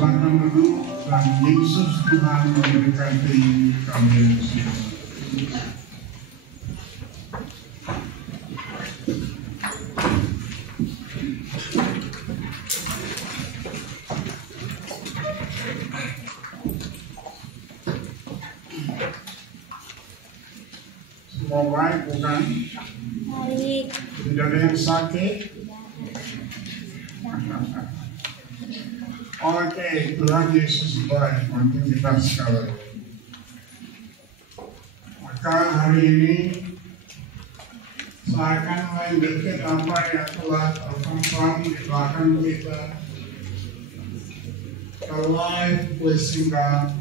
silakan duduk dan Yesus Tuhan memberkati kalian semua. Semua baik bukan? Baik. Tidak ada yang sakit? Oke, Tuhan Yesus baik untuk kita sekalian. Maka hari ini saya akan melanjutkan apa yang telah terpampang di belakang kita. The Life Blessing God.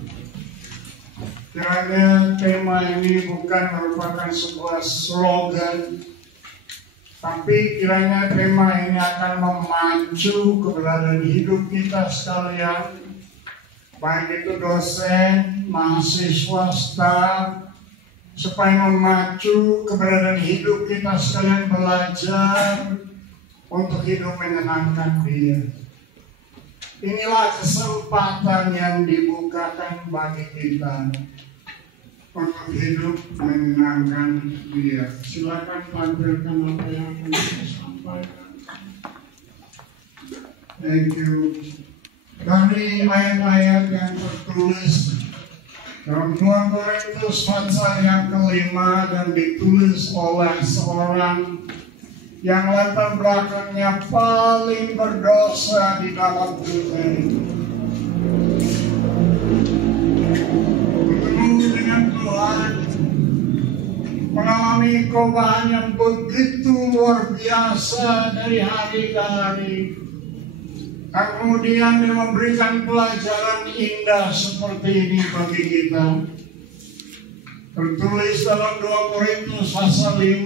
Kiranya tema ini bukan merupakan sebuah slogan, tapi kiranya tema ini akan memacu keberadaan hidup kita sekalian, baik itu dosen, mahasiswa, staf, supaya memacu keberadaan hidup kita sekalian belajar untuk hidup menyenangkan Dia. Inilah kesempatan yang dibukakan bagi kita untuk hidup menyenangkan Dia. Silakan tampilkan apa yang akan saya sampaikan. Thank you. Dari ayat-ayat yang tertulis dalam 2 Korintus pasal yang kelima dan ditulis oleh seorang yang latar belakangnya paling berdosa di dalam dunia ini. Bertemu dengan Tuhan, mengalami perubahan yang begitu luar biasa dari hari ke hari. Dan kemudian dia memberikan pelajaran indah seperti ini bagi kita. Tertulis dalam 2 Korintus pasal 5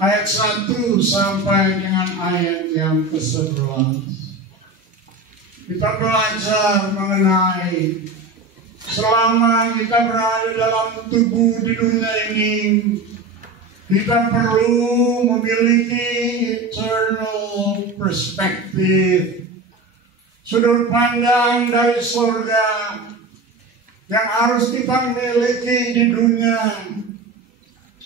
ayat 1 sampai dengan ayat yang ke-11. Kita belajar mengenai selama kita berada dalam tubuh di dunia ini, kita perlu memiliki eternal perspective, sudut pandang dari surga yang harus kita miliki di dunia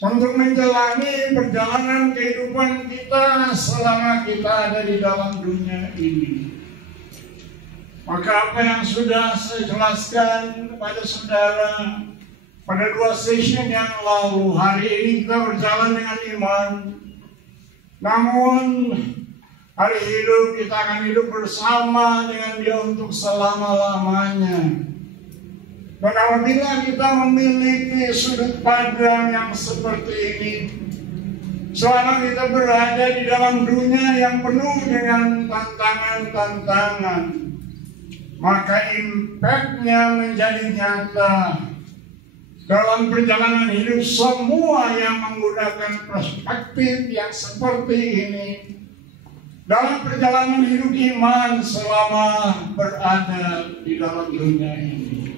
untuk menjalani perjalanan kehidupan kita selama kita ada di dalam dunia ini. Maka apa yang sudah saya jelaskan kepada saudara pada 2 session yang lalu, hari ini kita berjalan dengan iman. Namun hari hidup kita akan hidup bersama dengan Dia untuk selama-lamanya. Dan apabila kita memiliki sudut pandang yang seperti ini, selama kita berada di dalam dunia yang penuh dengan tantangan-tantangan, maka impact-nya menjadi nyata dalam perjalanan hidup semua yang menggunakan perspektif yang seperti ini. Dalam perjalanan hidup iman selama berada di dalam dunia ini,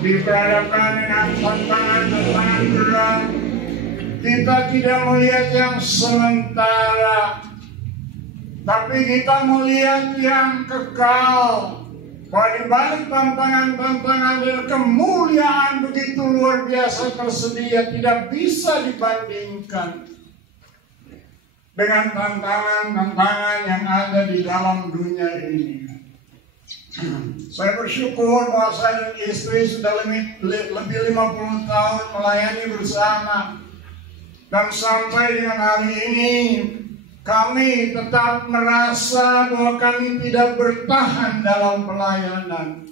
diperhadapkan dengan tantangan-tantangan berat. Kita tidak melihat yang sementara, tapi kita melihat yang kekal. Bahwa di balik tantangan-tantangan dan kemuliaan begitu luar biasa tersedia, tidak bisa dibandingkan dengan tantangan-tantangan yang ada di dalam dunia ini. Saya bersyukur bahwa saya dan istri sudah lebih 50 tahun melayani bersama. Dan sampai dengan hari ini, kami tetap merasa bahwa kami tidak bertahan dalam pelayanan.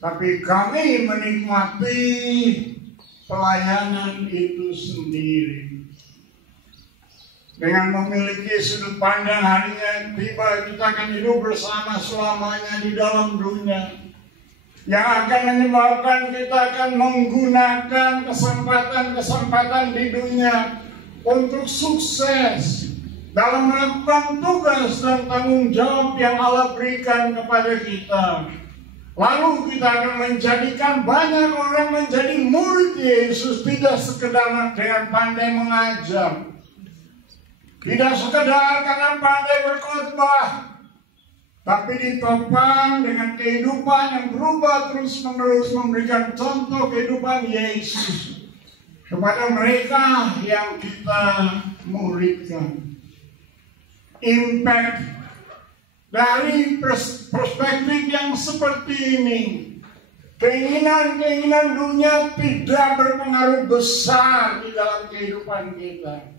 Tapi kami menikmati pelayanan itu sendiri. Dengan memiliki sudut pandang harinya tiba, kita akan hidup bersama selamanya di dalam dunia, yang akan menyebabkan kita akan menggunakan kesempatan-kesempatan di dunia untuk sukses dalam melakukan tugas dan tanggung jawab yang Allah berikan kepada kita. Lalu kita akan menjadikan banyak orang menjadi murid Yesus, tidak sekedar dengan pandai mengajar, tidak sekedar karena pandai berkhotbah, tapi ditopang dengan kehidupan yang berubah terus-menerus, memberikan contoh kehidupan Yesus kepada mereka yang kita muridkan. Impact dari perspektif yang seperti ini, keinginan-keinginan dunia tidak berpengaruh besar di dalam kehidupan kita.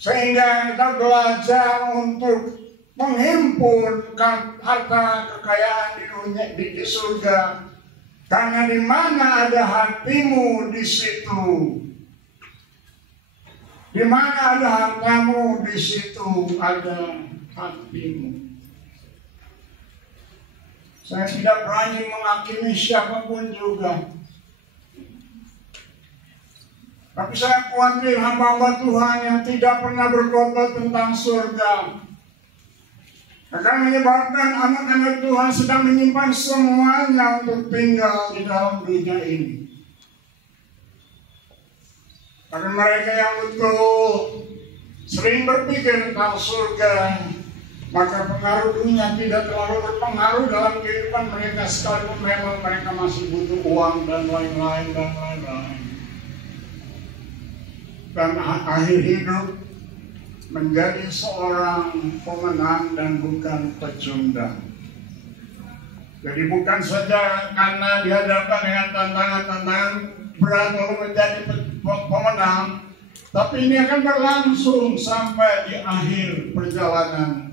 Sehingga kita belajar untuk menghimpun harta kekayaan di dunia, di surga. Karena di mana ada hatimu, di situ. Di mana ada hartamu, di situ ada hatimu. Saya tidak berani menghakimi siapapun juga. Tapi saya khawatir hamba-hamba Tuhan yang tidak pernah berkhotbah tentang surga akan menyebabkan anak-anak Tuhan sedang menyimpan semuanya untuk tinggal di dalam dunia ini. Tapi mereka yang betul sering berpikir tentang surga, maka pengaruh dunia tidak terlalu berpengaruh dalam kehidupan mereka, sekalipun memang mereka masih butuh uang dan lain-lain. Dan akhir hidup menjadi seorang pemenang dan bukan pecundang. Jadi bukan saja karena dihadapkan dengan tantangan-tantangan berat lalu menjadi pemenang, tapi ini akan berlangsung sampai di akhir perjalanan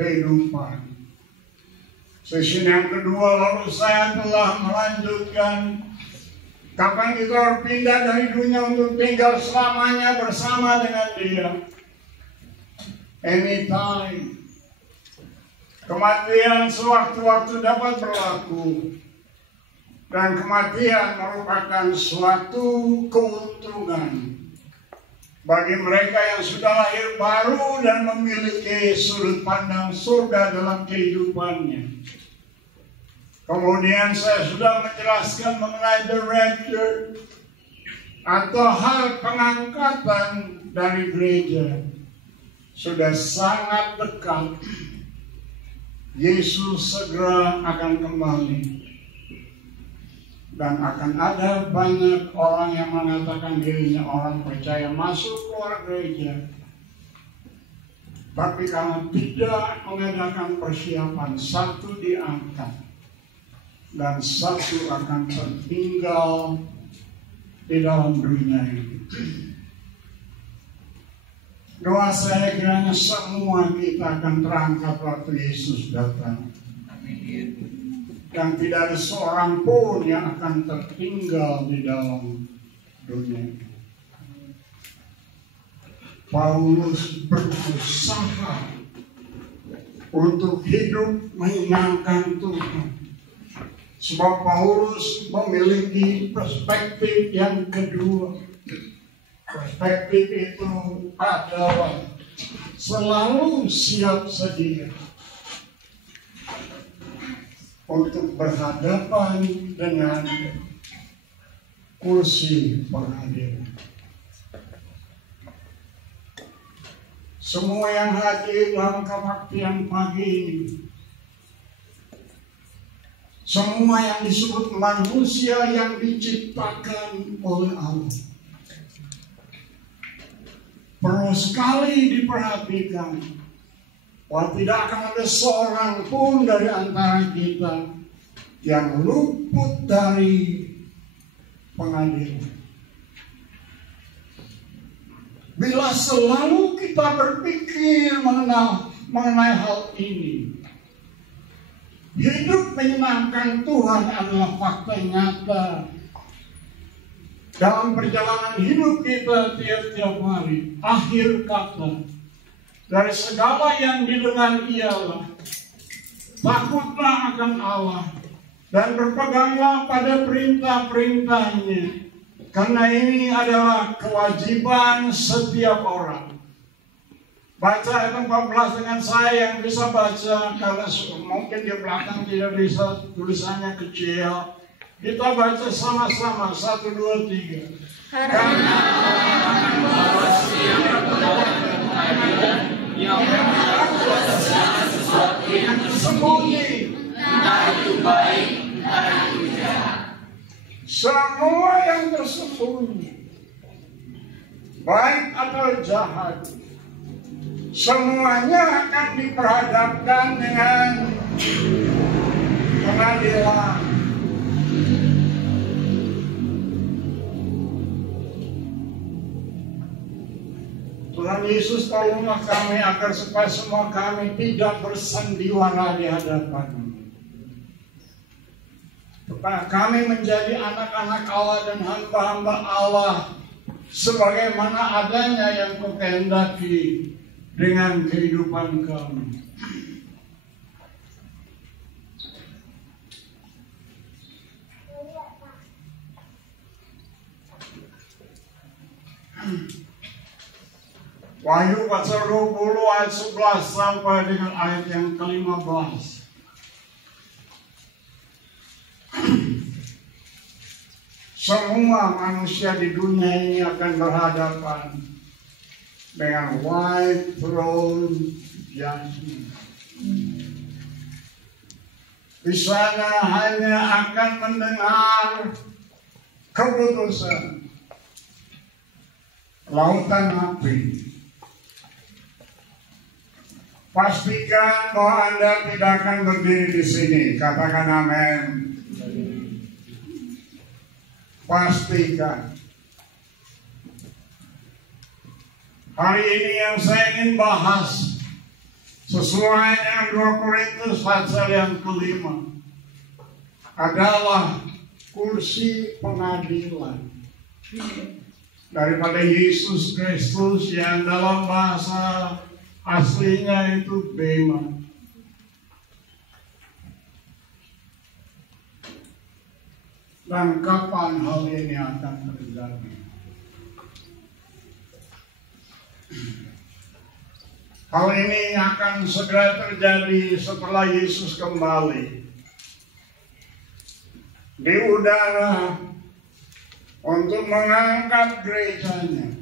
kehidupan. Sesi yang kedua, lalu saya telah melanjutkan kapan kita berpindah dari dunia untuk tinggal selamanya bersama dengan Dia. Anytime. Kematian sewaktu-waktu dapat berlaku. Dan kematian merupakan suatu keuntungan bagi mereka yang sudah lahir baru dan memiliki sudut pandang surga dalam kehidupannya. Kemudian saya sudah menjelaskan mengenai the rapture atau hal pengangkatan dari gereja. Sudah sangat dekat. Yesus segera akan kembali. Dan akan ada banyak orang yang mengatakan dirinya orang percaya masuk keluar gereja. Tapi karena tidak mengadakan persiapan, satu diangkat. Dan satu akan tertinggal di dalam dunia ini. Doa saya kiranya semua kita akan terangkat waktu Yesus datang. Dan tidak ada seorang pun yang akan tertinggal di dalam dunia. Paulus berusaha untuk hidup menyenangkan Tuhan. Sebab Paulus memiliki perspektif yang kedua. Perspektif itu adalah selalu siap sedia untuk berhadapan dengan kursi pengadilan. Semua yang hadir dalam kebaktian pagi ini, semua yang disebut manusia yang diciptakan oleh Allah, perlu sekali diperhatikan bahwa tidak akan ada seorang pun dari antara kita yang luput dari pengadilan. Bila selalu kita berpikir mengenai hal ini, hidup menyenangkan Tuhan adalah fakta nyata dalam perjalanan hidup kita tiap-tiap hari. Akhir kata dari segala yang didengar ialah takutlah akan Allah dan berpeganglah pada perintah-perintahnya, karena ini adalah kewajiban setiap orang. Baca ayat 14 dengan saya yang bisa baca, karena mungkin di belakang tidak bisa, tulisannya kecil. Kita baca sama-sama, 1, 2, 3. Karena orang akan balas yang berbuat keadilan, yang sesuatu yang tersembunyi, entah itu baik, entah itu jahat. Semua yang tersembunyi, baik atau jahat, semuanya akan diperhadapkan dengan pengadilan. Tuhan Yesus tolonglah kami agar supaya semua kami tidak bersandiwara di hadapan-Mu. Supaya kami menjadi anak-anak Allah dan hamba-hamba Allah sebagaimana adanya yang Kau kehendaki dengan kehidupan kami. Wahyu pasal 20 ayat 11 sampai dengan ayat yang ke-15. Semua manusia di dunia ini akan berhadapan dengan white throne judgment. Di sana hanya akan mendengar keputusan lautan api. Pastikan bahwa Anda tidak akan berdiri di sini. Katakan amin. Pastikan. Hari ini yang saya ingin bahas sesuai dengan 2 Korintus pasal yang ke-5 adalah kursi pengadilan daripada Yesus Kristus yang dalam bahasa aslinya itu bema. Dan kapan hal ini akan terjadi? Hal ini akan segera terjadi setelah Yesus kembali di udara untuk mengangkat gerejanya.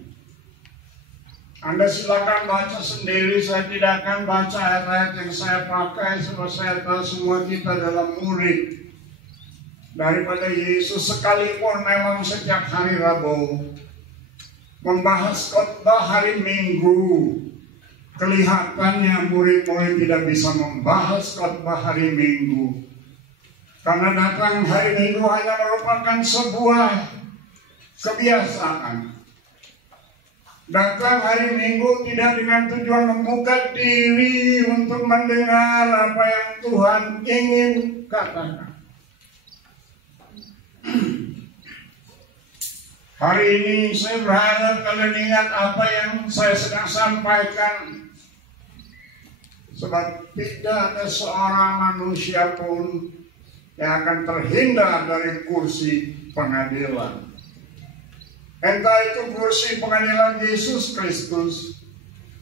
Anda silakan baca sendiri, saya tidak akan baca ayat-ayat yang saya pakai sebab saya tahu semua kita dalam murid daripada Yesus, sekalipun memang setiap hari Rabu membahas khotbah hari Minggu. Kelihatannya murid-murid tidak bisa membahas khotbah hari Minggu karena datang hari Minggu hanya merupakan sebuah kebiasaan. Datang hari Minggu tidak dengan tujuan membuka diri untuk mendengar apa yang Tuhan ingin katakan. Hari ini saya berharap kalian ingat apa yang saya sedang sampaikan. Sebab tidak ada seorang manusia pun yang akan terhindar dari kursi pengadilan. Entah itu kursi pengadilan Yesus Kristus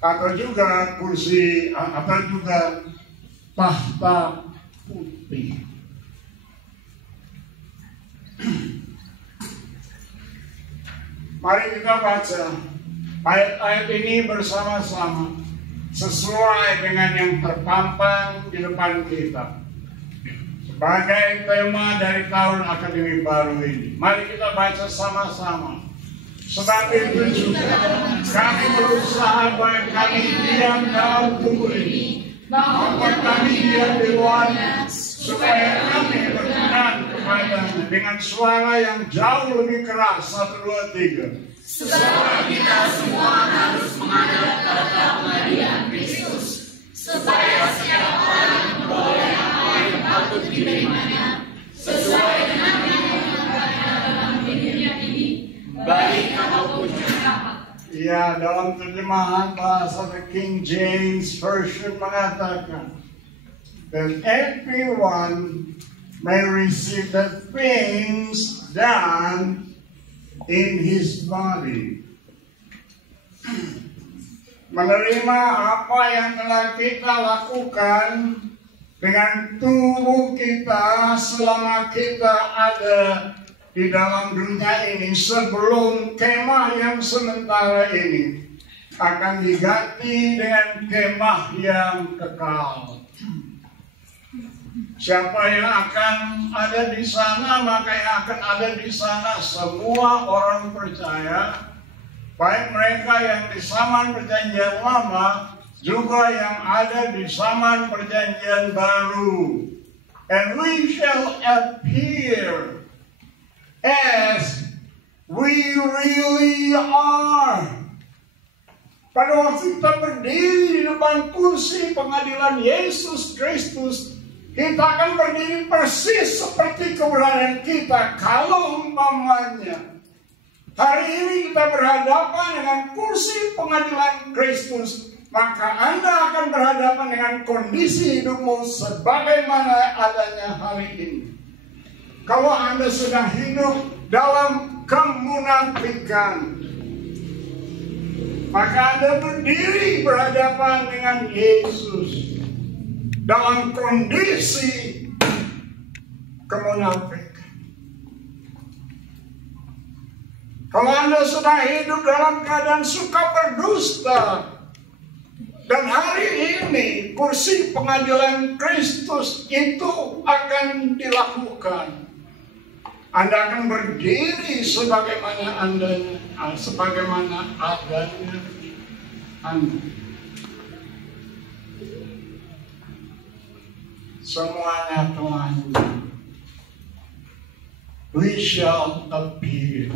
atau juga kursi atau juga tahta putih. Mari kita baca ayat-ayat ini bersama-sama sesuai dengan yang terpampang di depan kita sebagai tema dari tahun akademik baru ini. Mari kita baca sama-sama. Sebab itu juga kami berusaha bahwa kami diam dalam tubuh ini, bahwa kami diam di luarnya, supaya kami berkenan kepadanya dengan suara yang jauh lebih keras. 1, 2, 3. Sebab kita semua harus menghadap tahta pengadilan Kristus, supaya setiap orang memperoleh apa yang patut diterimanya sesuai dengan yang dikatakan dalam dirinya ini, baik ataupun jahat. Ya, dalam terjemahan bahasa The King James Version mengatakan that everyone may receive the things done in his body. Menerima apa yang telah kita lakukan dengan tubuh kita selama kita ada di dalam dunia ini sebelum kemah yang sementara ini akan diganti dengan kemah yang kekal. Siapa yang akan ada di sana, maka yang akan ada di sana semua orang percaya, baik mereka yang di zaman perjanjian lama, juga yang ada di zaman perjanjian baru. And we shall appear as we really are. Pada waktu kita berdiri di depan kursi pengadilan Yesus Kristus, kita akan berdiri persis seperti keberadaan kita. Kalau umpamanya hari ini kita berhadapan dengan kursi pengadilan Kristus, maka Anda akan berhadapan dengan kondisi hidupmu sebagaimana adanya hari ini. Kalau Anda sedang hidup dalam kemunafikan, maka Anda berdiri berhadapan dengan Yesus dalam kondisi kemunafikan. Kalau Anda sedang hidup dalam keadaan suka berdusta, dan hari ini kursi pengadilan Kristus itu akan dilakukan, Anda akan berdiri sebagaimana adanya Anda. Semuanya telanjang. We shall appear.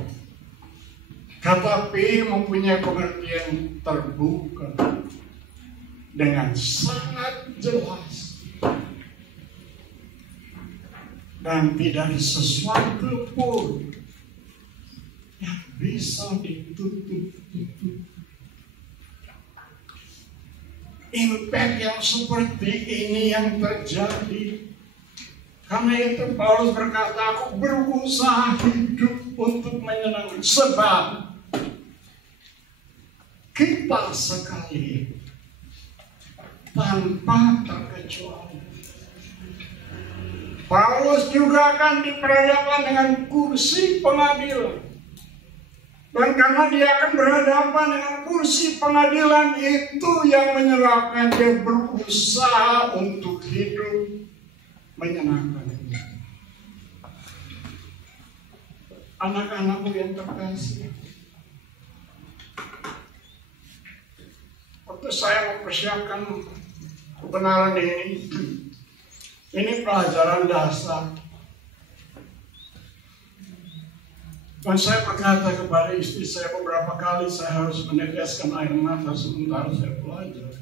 Kata P mempunyai pengertian terbuka dengan sangat jelas, dan tidak ada sesuatu pun yang bisa ditutup-tutup. Impact yang seperti ini yang terjadi. Karena itu Paulus berkata, aku berusaha hidup untuk menyenangkan. Sebab kita sekali tanpa terkecuali. Paulus juga akan diperhadapkan dengan kursi pengadilan. Dan karena dia akan berhadapan dengan kursi pengadilan itu yang menyebabkan dia berusaha untuk hidup menyenangkan. Anak-anakku yang terkasih, waktu saya mempersiapkan kebenaran ini pelajaran dasar. Dan saya berkata kepada istri saya beberapa kali, saya harus meneteskan air mata sementara saya belajar.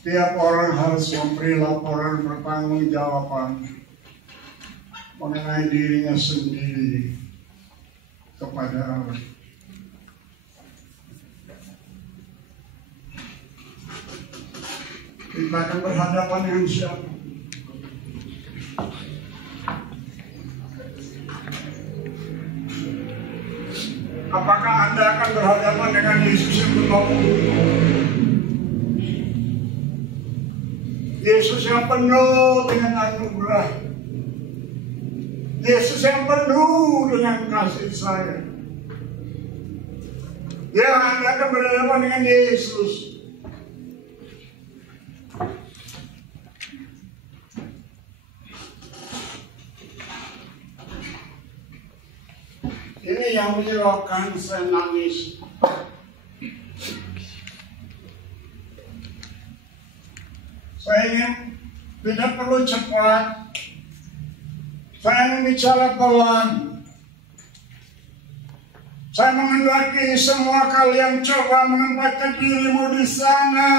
Tiap orang harus memberi laporan pertanggungjawaban mengenai dirinya sendiri kepada Allah. Kita akan berhadapan dengan siapa? Apakah Anda akan berhadapan dengan Yesus yang penuh? Yesus yang penuh dengan anugerah. Yesus yang penuh dengan kasih sayang. Ya, Anda akan berhadapan dengan Yesus. Ini yang menyebabkan saya nangis. Saya ingin tidak perlu cepat. Saya ingin bicara pelan. Saya menghendaki semua kalian coba menempatkan dirimu di sana.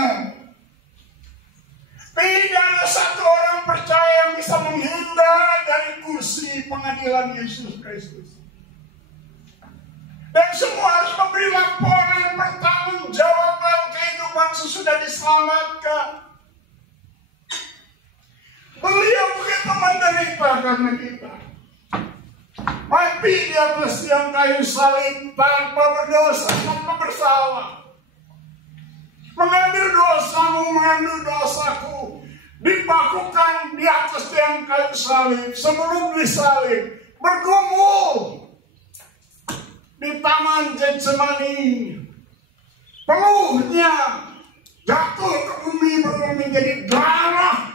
Tidak ada satu orang percaya yang bisa menghindar dari kursi pengadilan Yesus Kristus. Dan semua harus memberi laporan pertanggungjawaban kehidupan sesudah diselamatkan. Beliau begitu menderita. karena kita. Mati di atas tiang kayu salib tanpa berdosa, tanpa bersalah. Mengambil dosamu, mengambil dosaku. Dipakukan di atas tiang kayu salib. Sebelum disalib, bergumul di Taman Getsemani. Peluhnya jatuh ke bumi berubah menjadi darah.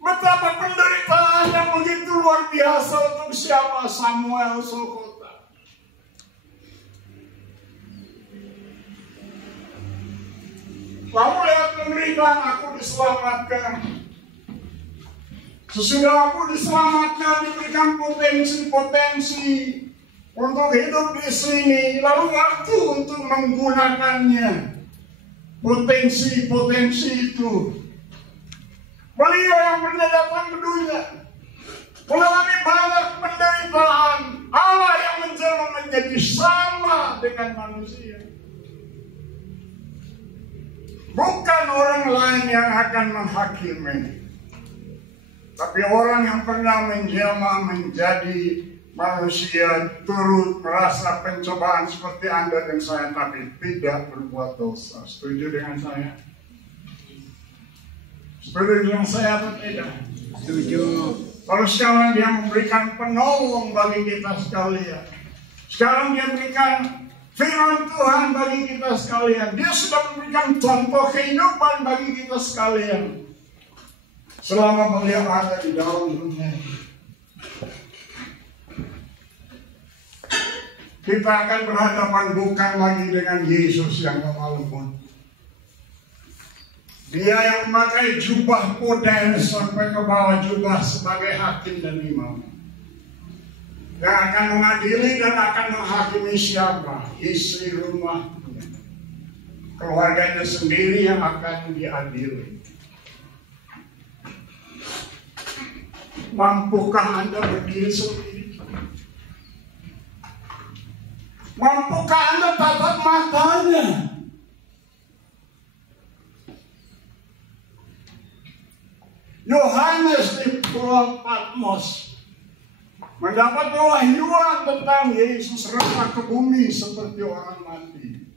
Betapa penderitaan yang begitu luar biasa untuk siapa? Samuel Sokota. Kamu lihat penderitaan, aku diselamatkan. Sesudah aku diselamatkan, diberikan potensi-potensi untuk hidup di sini, lalu waktu untuk menggunakannya. Potensi-potensi itu. Beliau yang pernah datang ke dunia, mengalami banyak penderitaan. Allah yang menjelma menjadi sama dengan manusia. Bukan orang lain yang akan menghakimi, tapi orang yang pernah menjelma menjadi manusia, turut merasa pencobaan seperti Anda dan saya, tapi tidak berbuat dosa. Setuju dengan saya? Setuju dengan saya atau tidak? Setuju. Lalu sekarang dia memberikan penolong bagi kita sekalian. Sekarang dia berikan firman Tuhan bagi kita sekalian. Dia sudah memberikan contoh kehidupan bagi kita sekalian. Selama beliau ada di dalam dunia. Kita akan berhadapan bukan lagi dengan Yesus yang lemah lembut. Dia yang memakai jubah pudel sampai ke bawah jubah sebagai hakim dan imam. Yang akan mengadili dan akan menghakimi siapa? Istri rumahnya. Keluarganya sendiri yang akan diadili. Mampukah Anda berdiri sendiri? Mampukah Anda tatap matanya? Yohanes di Pulau Patmos mendapat wahyuan tentang Yesus rentah ke bumi seperti orang mati.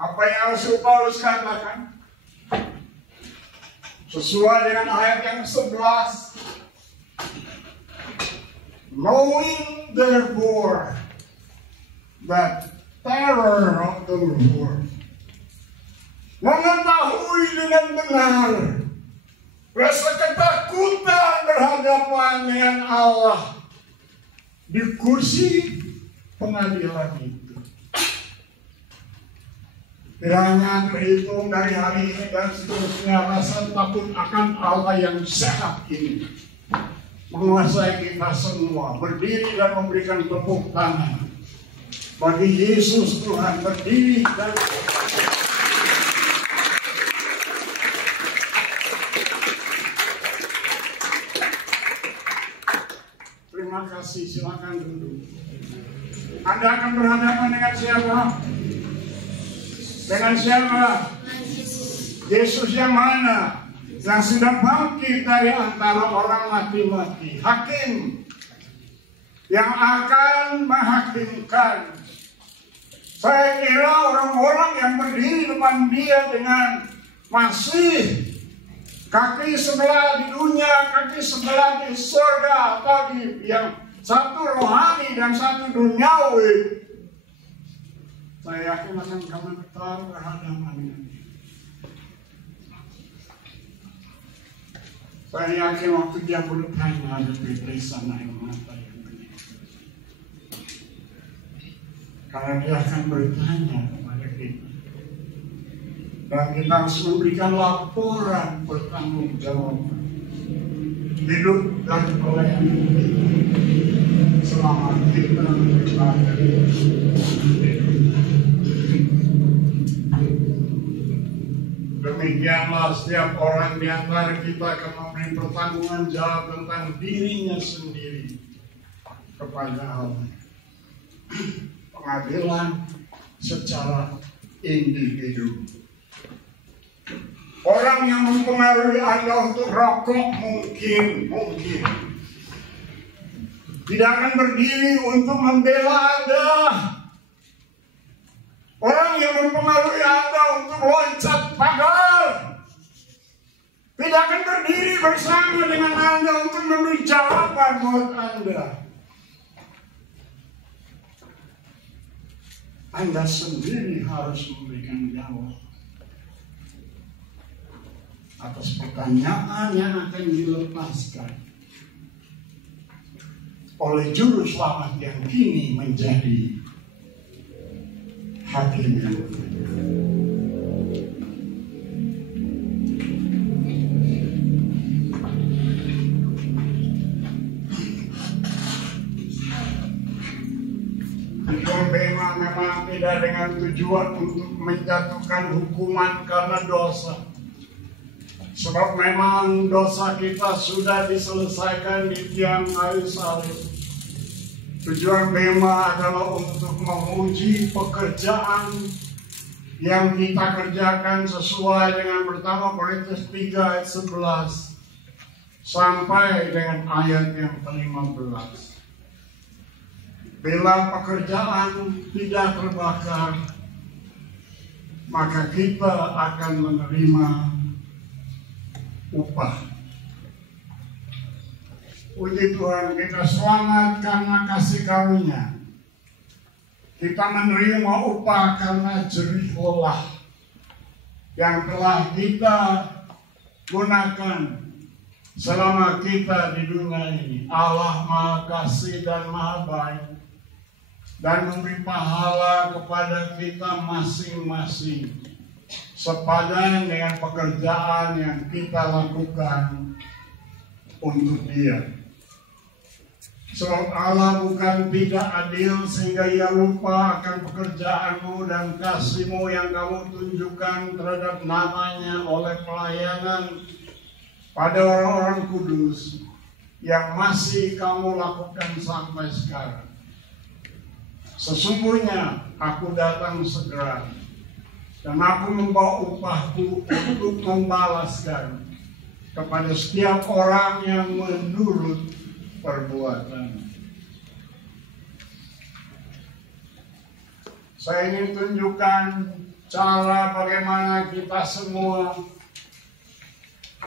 Apa yang Rasul Paulus katakan? Sesuai dengan ayat yang 11. Knowing therefore that terror of the Lord. Mengetahui dengan benar rasa ketakutan berhadapan dengan Allah di kursi pengadilan itu. Kiranya terhitung dari hari ini dan seterusnya rasa takut akan Allah yang sehat ini menguasai kita semua. Berdiri dan memberikan tepuk tangan bagi Yesus Tuhan. Berdiri dan terima kasih, silakan duduk. Anda akan berhadapan dengan siapa? Dengan siapa? Yesus yang mana? Yang sudah bangkit dari antara orang mati-mati. Hakim yang akan menghakimkan. Saya kira orang-orang yang berdiri depan dia dengan masih kaki sebelah di dunia, kaki sebelah di surga, atau di yang satu rohani dan satu duniawi, saya yakin akan komentar berhadapan dengan dia. Saya yakin waktu dia bertanya ada tulisan air mata yang benar. Karena dia akan bertanya kepada kita. Dan kita harus memberikan laporan bertanggung jawab. Hidup dan pelayanan kita selama kita berada di demikianlah setiap orang di antara kita akan memberi pertanggungan jawab tentang dirinya sendiri kepada Allah. Pengadilan secara individu. Orang yang mempengaruhi Anda untuk rokok mungkin tidak akan berdiri untuk membela Anda. Orang yang mempengaruhi Anda untuk loncat pagar tidak akan berdiri bersama dengan Anda untuk memberi jawaban buat Anda. Anda sendiri harus memberikan jawab atas pertanyaan yang akan dilepaskan oleh juru selamat yang kini menjadi hakimnya. Memang tidak dengan tujuan untuk menjatuhkan hukuman karena dosa. Sebab memang dosa kita sudah diselesaikan di tiang kayu salib. Tujuan Bema adalah untuk menguji pekerjaan yang kita kerjakan sesuai dengan pertama Korintus 3 ayat 11 sampai dengan ayat yang ke-15. Bila pekerjaan tidak terbakar, maka kita akan menerima upah. Puji Tuhan, kita selamat karena kasih karunia. Kita menerima upah karena jerih lelah yang telah kita gunakan selama kita di dunia ini. Allah Maha Kasih dan Maha Baik dan memberi pahala kepada kita masing-masing sepadan dengan pekerjaan yang kita lakukan untuk Dia. Sebab Allah bukan tidak adil sehingga Ia lupa akan pekerjaanmu dan kasihmu yang kamu tunjukkan terhadap namanya oleh pelayanan pada orang-orang kudus yang masih kamu lakukan sampai sekarang. Sesungguhnya aku datang segera dan aku membawa upahku untuk membalaskan kepada setiap orang yang menurut perbuatan. Saya ingin tunjukkan cara bagaimana kita semua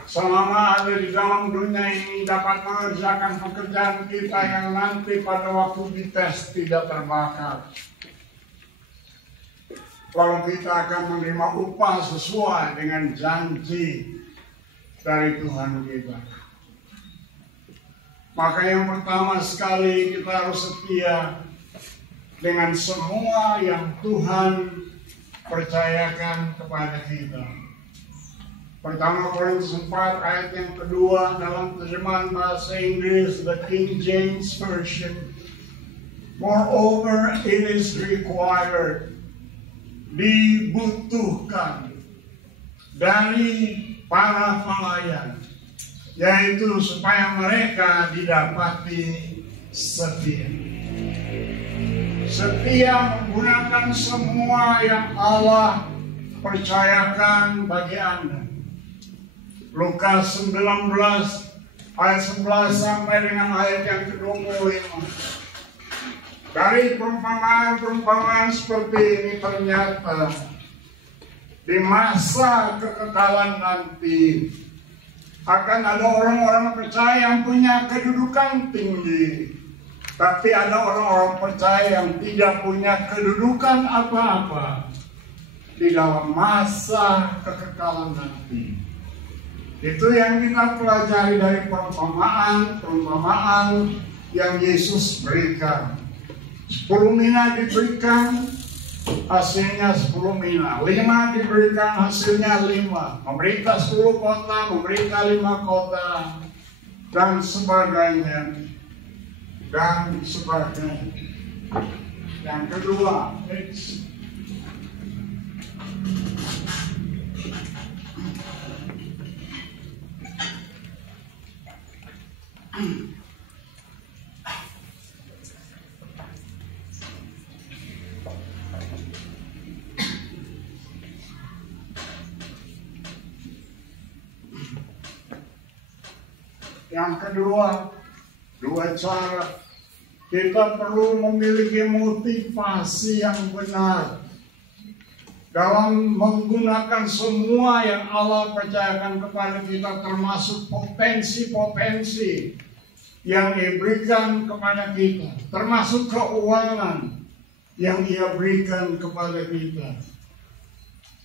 selama ada di dalam dunia ini dapat mengerjakan pekerjaan kita yang nanti pada waktu dites tidak terbakar. Lalu kita akan menerima upah sesuai dengan janji dari Tuhan kita. Maka yang pertama sekali kita harus setia dengan semua yang Tuhan percayakan kepada kita. Pertama Korintus 4 ayat yang kedua dalam terjemahan bahasa Inggris The King James Version. Moreover, it is required, dibutuhkan dari para pelayan, yaitu supaya mereka didapati setia. Setia menggunakan semua yang Allah percayakan bagi Anda. Lukas 19 ayat 11 sampai dengan ayat yang ke-25. Dari perumpamaan seperti ini ternyata di masa kekekalan nanti akan ada orang-orang percaya yang punya kedudukan tinggi, tapi ada orang-orang percaya yang tidak punya kedudukan apa-apa di dalam masa kekekalan nanti. Itu yang kita pelajari dari perumpamaan yang Yesus berikan. 10 mina diberikan, hasilnya 10 mina. 5 diberikan, hasilnya 5. Memerintah 10 kota, memerintah 5 kota, dan sebagainya. Yang kedua, Yang kedua, dua cara. Kita perlu memiliki motivasi yang benar dalam menggunakan semua yang Allah percayakan kepada kita, termasuk potensi-potensi yang diberikan kepada kita, termasuk keuangan yang Ia berikan kepada kita.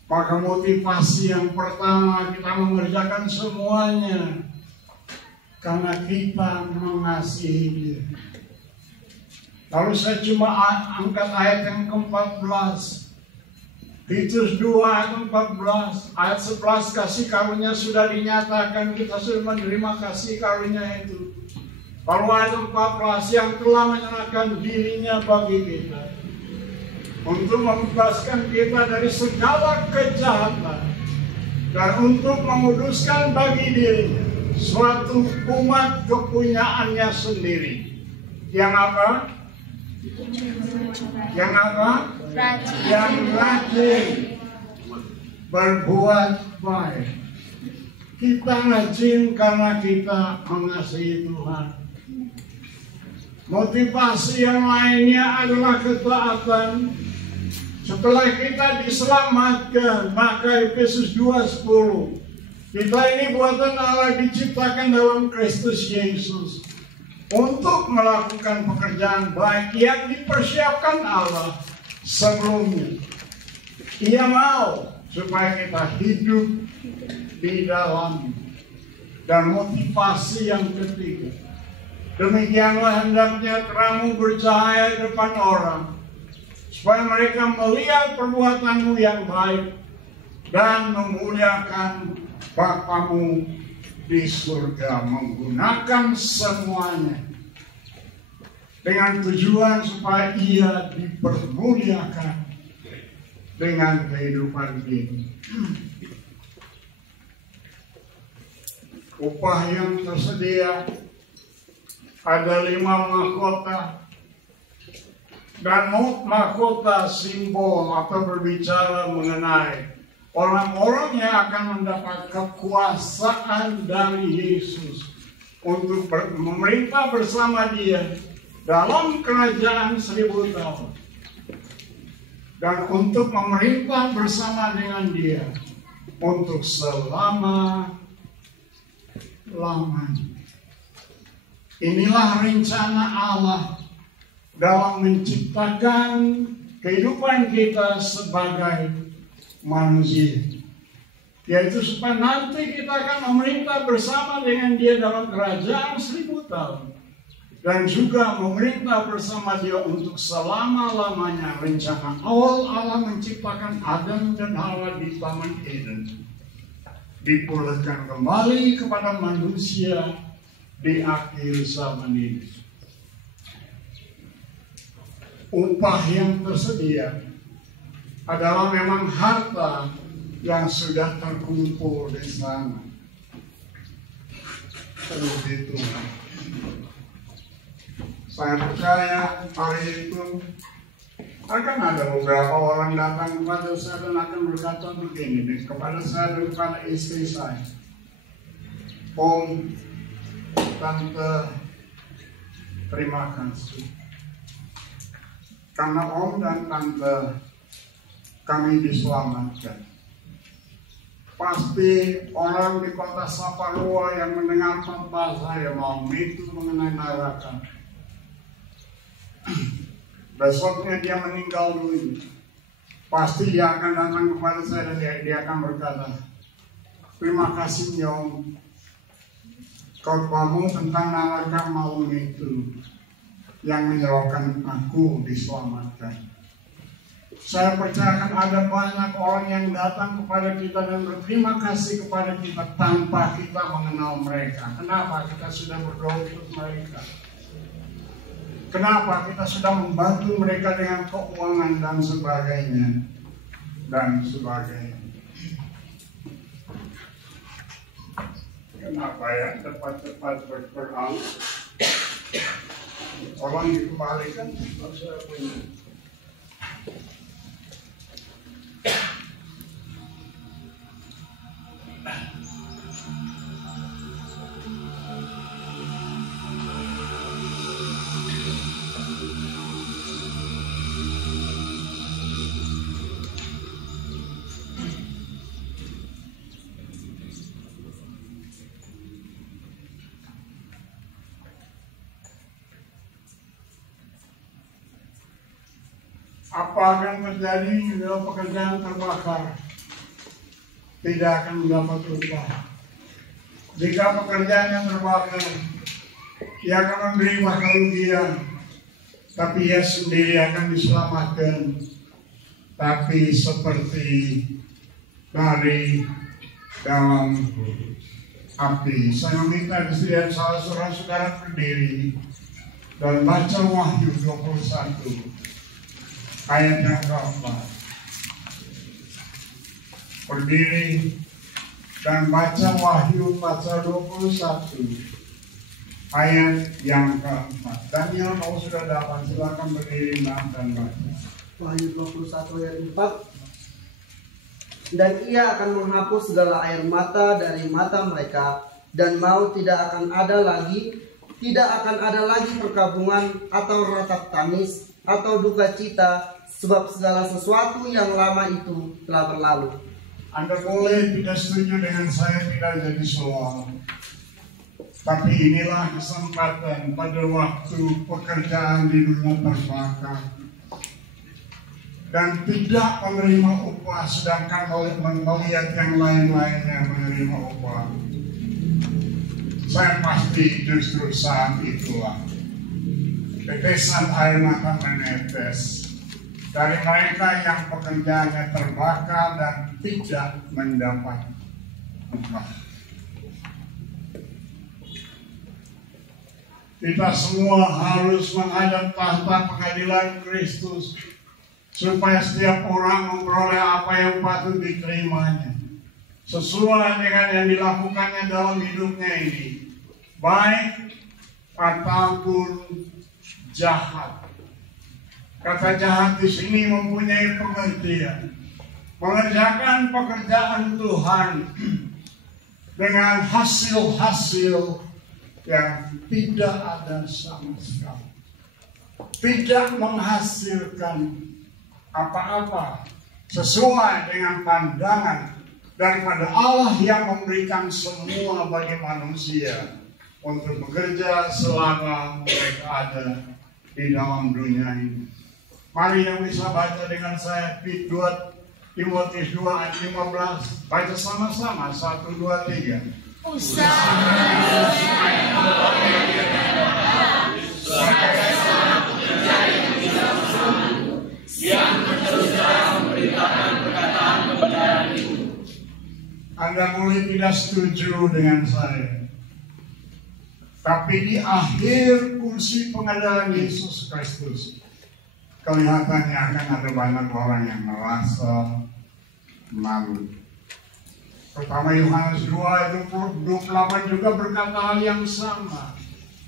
Maka motivasi yang pertama, kita mengerjakan semuanya karena kita mengasihi Dia. Lalu saya cuma angkat ayat yang ke-14. Titus 2 ayat 14, ayat 11, kasih karunia sudah dinyatakan, kita sudah menerima kasih karunia itu. Lalu ayat 14, yang telah menyerahkan dirinya bagi kita untuk membebaskan kita dari segala kejahatan dan untuk menguduskan bagi dirinya suatu umat kepunyaannya sendiri. Yang apa? Yang apa? Yang rajin berbuat baik. Kita rajin karena kita mengasihi Tuhan. Motivasi yang lainnya adalah ketaatan. Setelah kita diselamatkan, maka Efesus 2:10, kita ini buatan Allah, diciptakan dalam Kristus Yesus untuk melakukan pekerjaan baik yang dipersiapkan Allah sebelumnya. Ia mau supaya kita hidup di dalam. Dan motivasi yang ketiga, demikianlah hendaknya terangmu bercahaya depan orang, supaya mereka melihat perbuatanmu yang baik dan memuliakan Bapamu di surga. Menggunakan semuanya dengan tujuan supaya Ia dipermuliakan dengan kehidupan ini. Upah yang tersedia ada 5 mahkota, dan mahkota simbol atau berbicara mengenai orang-orang yang akan mendapat kekuasaan dari Yesus untuk memerintah bersama Dia dalam kerajaan 1000 tahun, dan untuk memerintah bersama dengan Dia untuk selama-lamanya. Inilah rencana Allah dalam menciptakan kehidupan kita sebagai manusia, yaitu supaya nanti kita akan memerintah bersama dengan Dia dalam kerajaan 1000 tahun, dan juga memerintah bersama Dia untuk selama-lamanya. Rencana awal Allah menciptakan Adam dan Hawa di Taman Eden dipulihkan kembali kepada manusia di akhir zaman ini. Upah yang tersedia adalah memang harta yang sudah terkumpul di sana. Seperti itu. Saya percaya hari itu akan ada beberapa orang datang kepada saya dan akan berkata begini kepada saya dan kepada istri saya. Om, Tante, terima kasih. Karena Om dan Tante kami diselamatkan. Pasti orang di kota Saparua yang mendengar khotbah saya mau itu mengenai neraka. Besoknya dia meninggal dulu. Pasti dia akan datang kepada saya dan dia akan berkata, terima kasih Nyong, khotbahmu tentang neraka malam itu yang menyebabkan aku diselamatkan. Saya percayakan ada banyak orang yang datang kepada kita dan berterima kasih kepada kita tanpa kita mengenal mereka. Kenapa? Kita sudah berdoa untuk mereka. Kenapa? Kita sudah membantu mereka dengan keuangan dan sebagainya. Kenapa ya cepat-cepat berperang? Orang dikembalikan, saya punya. apa akan terjadi kalau pekerjaan terbakar? Tidak akan mendapat upah. Jika pekerjaannya terbakar, ia akan menerima kerugian, tapi ia sendiri akan diselamatkan. Tapi seperti dari dalam api. Saya meminta kesediaan salah seorang saudara berdiri dan baca Wahyu 21 ayat yang keempat. Berdiri dan baca Wahyu pasal 21 ayat yang keempat. Daniel, kalau sudah dapat silakan berdiri dan baca. Wahyu 21 ayat 4. Dan ia akan menghapus segala air mata dari mata mereka, dan maut tidak akan ada lagi, tidak akan ada lagi perkabungan atau ratap tangis atau duka cita, sebab segala sesuatu yang lama itu telah berlalu. Anda boleh tidak setuju dengan saya, tidak jadi soal. Tapi inilah kesempatan pada waktu pekerjaan di dunia terbakar dan tidak menerima upah, sedangkan melihat yang lain-lainnya menerima upah. Saya pasti justru saat itulah tetesan air mata menetes dari mereka yang pekerjaannya terbakar dan tidak mendapat upah. Kita semua harus menghadap tahta pengadilan Kristus, supaya setiap orang memperoleh apa yang patut diterimanya sesuai dengan yang dilakukannya dalam hidupnya ini, baik ataupun jahat. Kata jahat di sini mempunyai pengertian mengerjakan pekerjaan Tuhan dengan hasil-hasil yang tidak ada sama sekali, tidak menghasilkan apa-apa sesuai dengan pandangan daripada Allah yang memberikan semua bagi manusia untuk bekerja selama mereka ada di dalam dunia ini. Mari yang bisa baca dengan saya Timotius 2 ayat 15. Baca sama-sama 1, 2, 3. Anda boleh tidak setuju dengan saya, tapi di akhir kursi pengadilan Yesus Kristus, kelihatannya akan ada banyak orang yang merasa malu. Pertama Yohanes 2 ayat 28 juga berkata hal yang sama,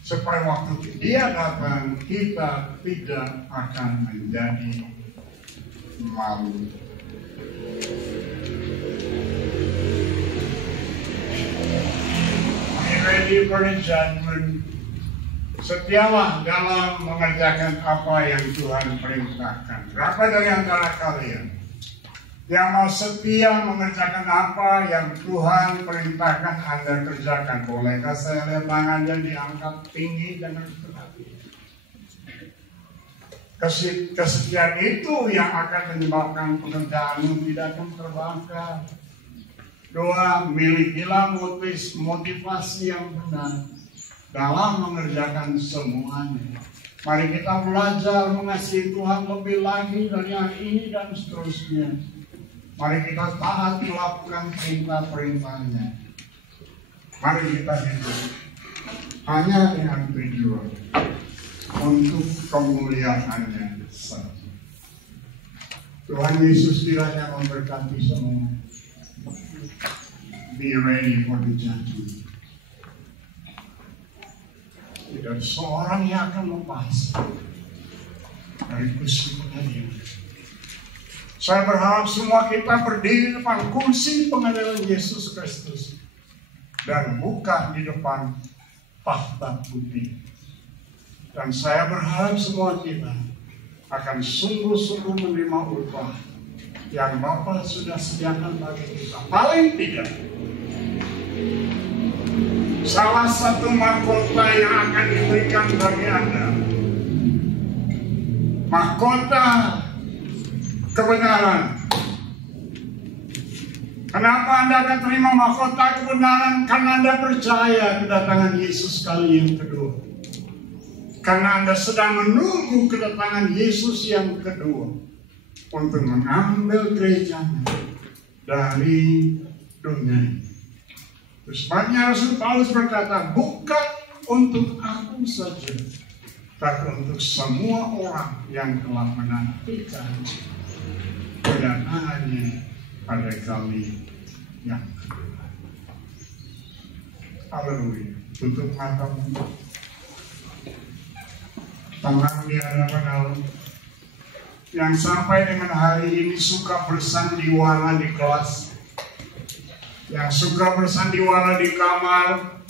supaya waktu Dia datang kita tidak akan menjadi malu. Ready for the judgment. Setialah dalam mengerjakan apa yang Tuhan perintahkan. Berapa dari antara kalian yang mau setia mengerjakan apa yang Tuhan perintahkan Anda kerjakan? Bolehkah saya lihat tangannya diangkat tinggi dengan perhatian? Kesetiaan itu yang akan menyebabkan pekerjaanmu tidak akan terbakar. 2, milikilah motivasi yang benar dalam mengerjakan semuanya. Mari kita belajar mengasihi Tuhan lebih lagi dari yang ini dan seterusnya. Mari kita taat melakukan perintah-perintahnya. Mari kita hidup hanya dengan tujuan untuk kemuliaannya saja. Tuhan Yesus kiranya memberkati semua. Be ready for the judgment. Tidak seorang yang akan lepas dari kursi pengadilan. Saya berharap semua kita berdiri depan kursi pengadilan Yesus Kristus dan bukan di depan tahta putih. Dan saya berharap semua kita akan sungguh-sungguh menerima upah yang Bapa sudah sediakan bagi kita. Paling tidak, salah satu mahkota yang akan diberikan bagi Anda, mahkota kebenaran. Kenapa Anda akan terima mahkota kebenaran? Karena Anda percaya kedatangan Yesus kali yang kedua. Karena Anda sedang menunggu kedatangan Yesus yang kedua untuk mengambil gerejanya dari dunia. Sebabnya Rasul Paulus berkata, bukan untuk aku saja, tapi untuk semua orang yang telah menantikan kedatangannya pada kali yang kedua. Haleluya. Tutup matamu. Tenang di hadapan Allah. Yang sampai dengan hari ini suka bersandiwara di kelas, yang suka bersandiwara di kamar,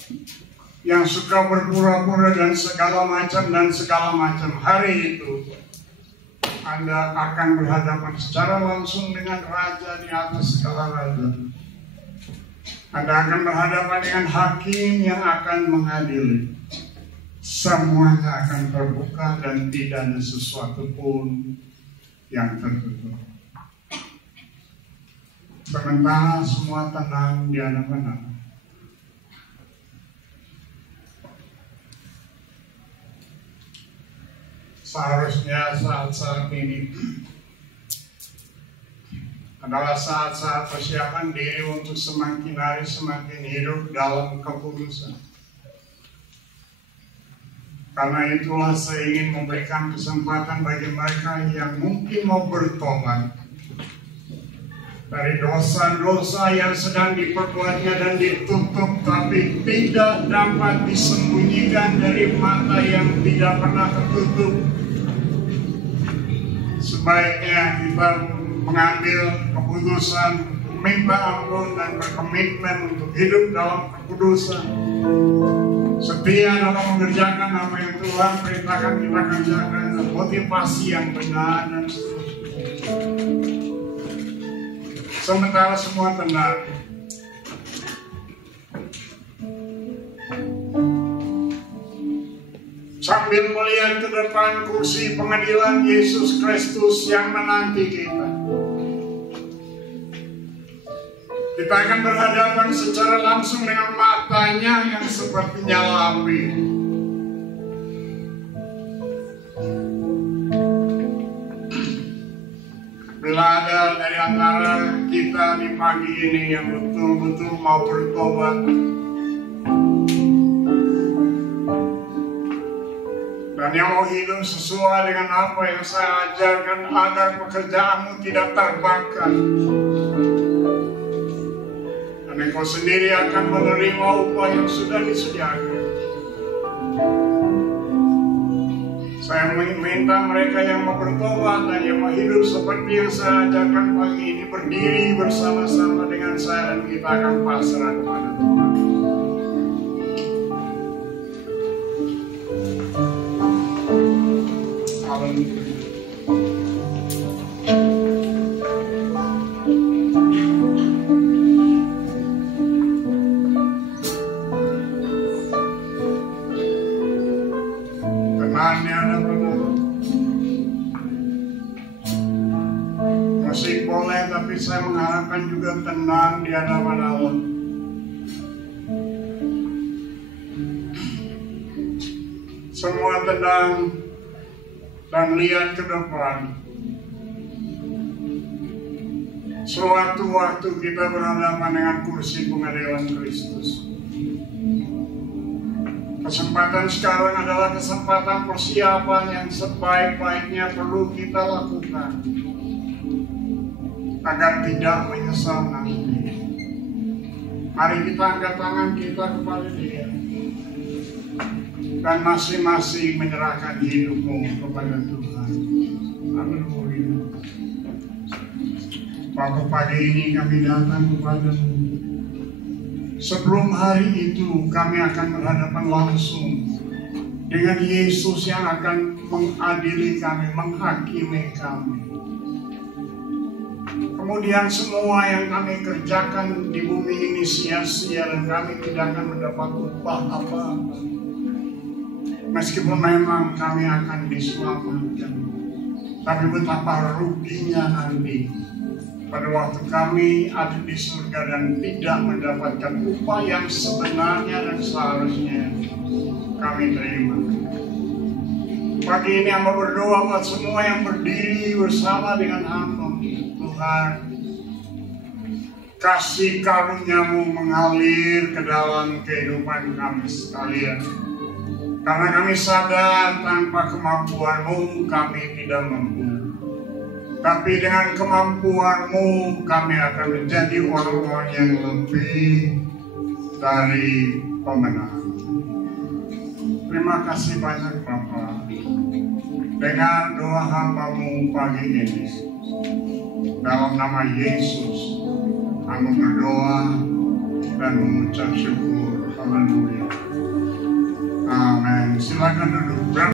yang suka berpura-pura dan segala macam, hari itu Anda akan berhadapan secara langsung dengan Raja di atas segala raja. Anda akan berhadapan dengan hakim yang akan mengadili. Semuanya akan terbuka dan tidak ada sesuatu pun yang tertutup. Sementara semua tenang di hadapan Allah. Seharusnya saat-saat ini adalah saat-saat persiapan diri untuk semakin hari semakin hidup dalam kekudusan. Karena itulah saya ingin memberikan kesempatan bagi mereka yang mungkin mau bertobat dari dosa-dosa yang sedang diperbuatnya dan ditutup tapi tidak dapat disembunyikan dari mata yang tidak pernah tertutup. Sebaiknya kita mengambil keputusan, minta ampun dan berkomitmen untuk hidup dalam kekudusan. Setia dalam mengerjakan apa yang Tuhan perintahkan kita kerjakan, dan motivasi yang benar dan seterusnya. Sementara semua tenang, sambil melihat ke depan kursi pengadilan Yesus Kristus yang menanti kita. Kita akan berhadapan secara langsung dengan matanya yang seperti nyala api. Bila ada dari antara kita di pagi ini yang betul-betul mau bertobat dan yang mau hidup sesuai dengan apa yang saya ajarkan agar pekerjaanmu tidak terbakar, dan engkau sendiri akan menerima upah yang sudah disediakan. Saya minta mereka yang mau bertobat dan yang mau hidup seperti yang saya ajarkan pagi ini berdiri bersama-sama dengan saya, dan kita akan pasrah kepada Tuhan. Haleluya. Musik boleh, tapi saya mengharapkan juga tenang di hadapan Allah. Semua tenang dan lihat ke depan. Sewaktu-waktu kita berhadapan dengan kursi pengadilan Kristus. Kesempatan sekarang adalah kesempatan persiapan yang sebaik-baiknya perlu kita lakukan agar tidak menyesal nanti. Mari kita angkat tangan kita kepada Dia dan masing-masing menyerahkan hidupmu kepada Tuhan. Haleluya. Bapak, pagi ini kami datang kepadamu. Sebelum hari itu kami akan berhadapan langsung dengan Yesus yang akan mengadili kami, menghakimi kami. Kemudian semua yang kami kerjakan di bumi ini sia-sia dan kami tidak akan mendapat upah apa-apa. Meskipun memang kami akan diselamatkan. Tapi betapa ruginya nanti pada waktu kami ada di surga dan tidak mendapatkan upah yang sebenarnya dan seharusnya kami terima. Pagi ini hamba berdoa buat semua yang berdiri bersama dengan hamba. Tuhan, kasih karunia-Mu mengalir ke dalam kehidupan kami sekalian. Karena kami sadar tanpa kemampuan-Mu kami tidak mampu. Tapi dengan kemampuan-Mu kami akan menjadi orang-orang yang lebih dari pemenang. Terima kasih banyak Bapa. Dengan doa hamba-Mu pagi ini, dalam nama Yesus, hamba berdoa dan mengucap syukur. Haleluya. Amin. Silakan duduk.